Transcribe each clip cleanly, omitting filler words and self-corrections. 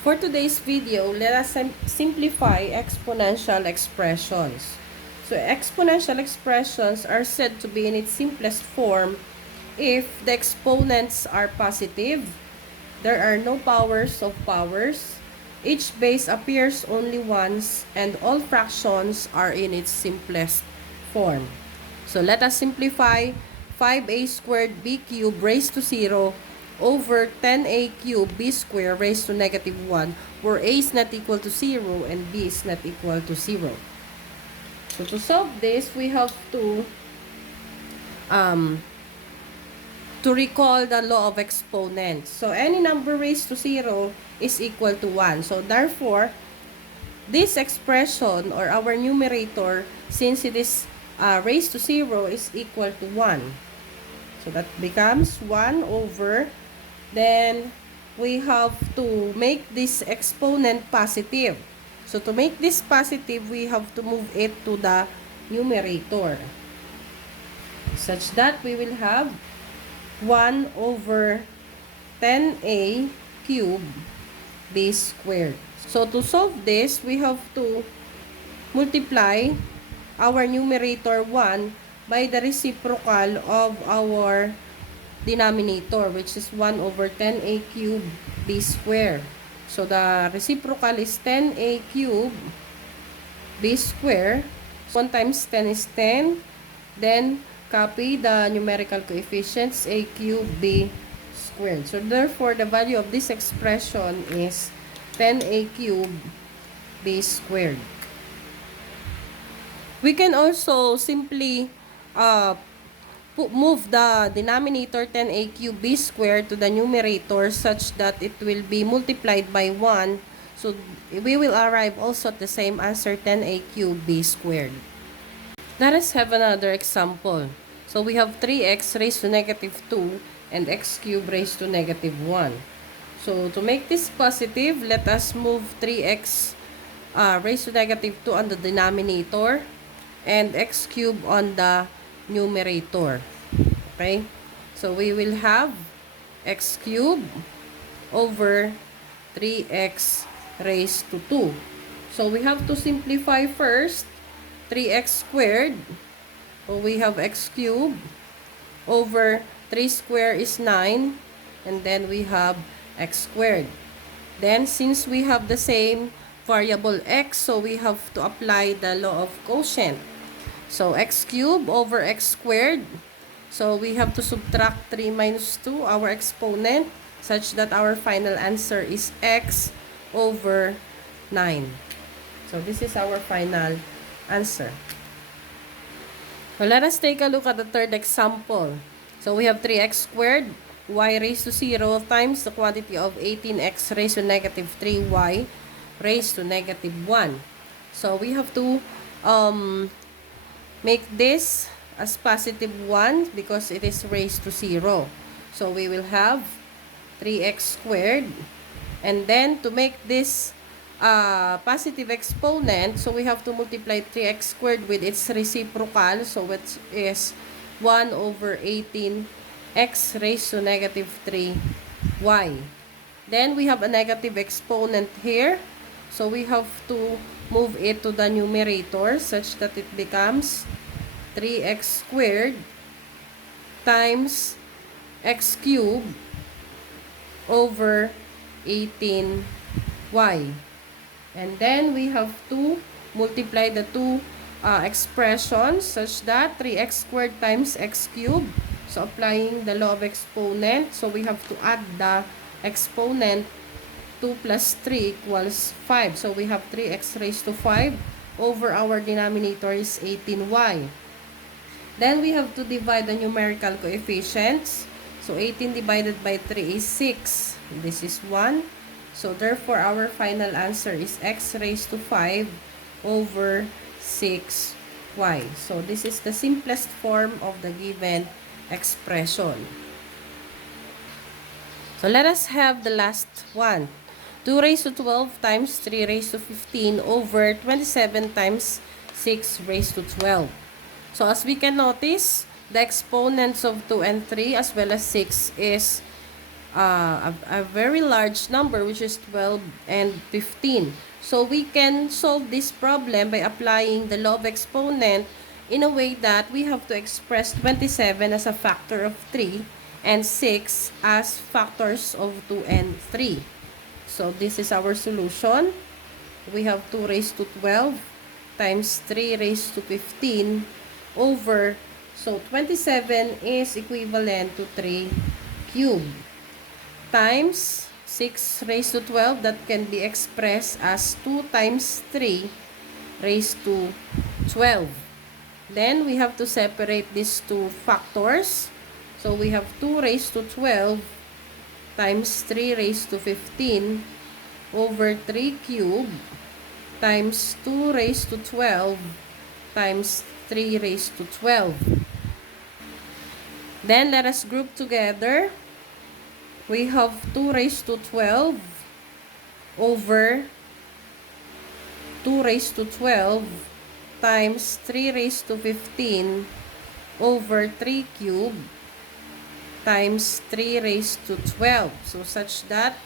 For today's video, let us simplify exponential expressions. So exponential expressions are said to be in its simplest form if the exponents are positive, there are no powers of powers, each base appears only once, and all fractions are in its simplest form. So let us simplify 5a squared b cubed raised to 0 over 10a cubed b squared raised to negative 1, where a is not equal to 0 and b is not equal to 0. So to solve this, we have to recall the law of exponents. So any number raised to 0 is equal to 1. So therefore, this expression or our numerator, since it is raised to 0, is equal to 1. So that becomes 1 over, then we have to make this exponent positive. So to make this positive, we have to move it to the numerator, such that we will have 1 over 10a cubed b squared. So to solve this, we have to multiply our numerator 1 by the reciprocal of our denominator, which is 1 over 10a cubed b squared. So the reciprocal is 10a cubed b squared. 1 times 10 is 10. Then copy the numerical coefficients, a cubed b squared. So therefore, the value of this expression is 10a cubed b squared. We can also simply move the denominator 10a cubed b squared to the numerator such that it will be multiplied by 1. So we will arrive also at the same answer, 10a cubed b squared. Let us have another example. So we have 3x raised to negative 2 and x cubed raised to negative 1. So to make this positive, let us move 3x raised to negative 2 on the denominator and x cubed on the numerator. Okay? So we will have x cubed over 3x raised to 2. So we have to simplify first. 3x squared, so we have x cubed over 3 squared is 9, and then we have x squared. Then since we have the same variable x, so we have to apply the law of quotient. So x cubed over x squared, so we have to subtract 3 minus 2, our exponent, such that our final answer is x over 9. So this is our final answer. So let us take a look at the third example. So we have 3x squared y raised to 0 times the quantity of 18x raised to negative 3y raised to negative 1. So we have to make this as positive 1 because it is raised to 0. So we will have 3x squared, and then to make this positive exponent, so we have to multiply 3x squared with its reciprocal, so it is 1 over 18x raised to negative 3y. Then we have a negative exponent here, so we have to move it to the numerator such that it becomes 3x squared times x cubed over 18y. And then we have to multiply the two expressions such that 3x squared times x cubed. So applying the law of exponent, so we have to add the exponent. 2 plus 3 equals 5. So we have 3x raised to 5 over our denominator is 18y. Then we have to divide the numerical coefficients. So 18 divided by 3 is 6. This is 1. So therefore, our final answer is x raised to 5 over 6y. So this is the simplest form of the given expression. So let us have the last one. 2 raised to 12 times 3 raised to 15 over 27 times 6 raised to 12. So as we can notice, the exponents of 2 and 3 as well as 6 is a very large number, which is 12 and 15. So we can solve this problem by applying the law of exponent in a way that we have to express 27 as a factor of 3 and 6 as factors of 2 and 3. So this is our solution. We have 2 raised to 12 times 3 raised to 15 over, so 27 is equivalent to 3 cubed, times 6 raised to 12, that can be expressed as 2 times 3 raised to 12. Then we have to separate these two factors. So we have 2 raised to 12 times 3 raised to 15 over 3 cubed times 2 raised to 12 times 3 raised to 12. Then let us group together. We have 2 raised to 12 over 2 raised to 12 times 3 raised to 15 over 3 cubed times 3 raised to 12. So such that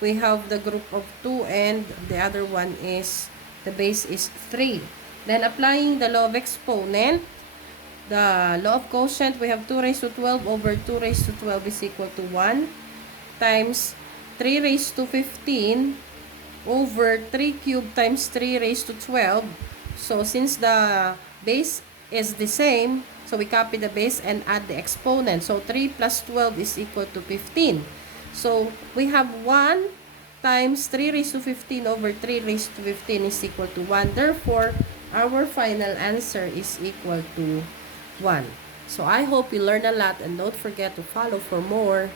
we have the group of 2 and the other one is, the base is 3. Then applying the law of exponent, the law of quotient, we have 2 raised to 12 over 2 raised to 12 is equal to 1 times 3 raised to 15 over 3 cubed times 3 raised to 12. So since the base is the same, so we copy the base and add the exponent. So 3 plus 12 is equal to 15. So we have 1 times 3 raised to 15 over 3 raised to 15 is equal to 1. Therefore, our final answer is equal to 1. So I hope you learn a lot, and don't forget to follow for more.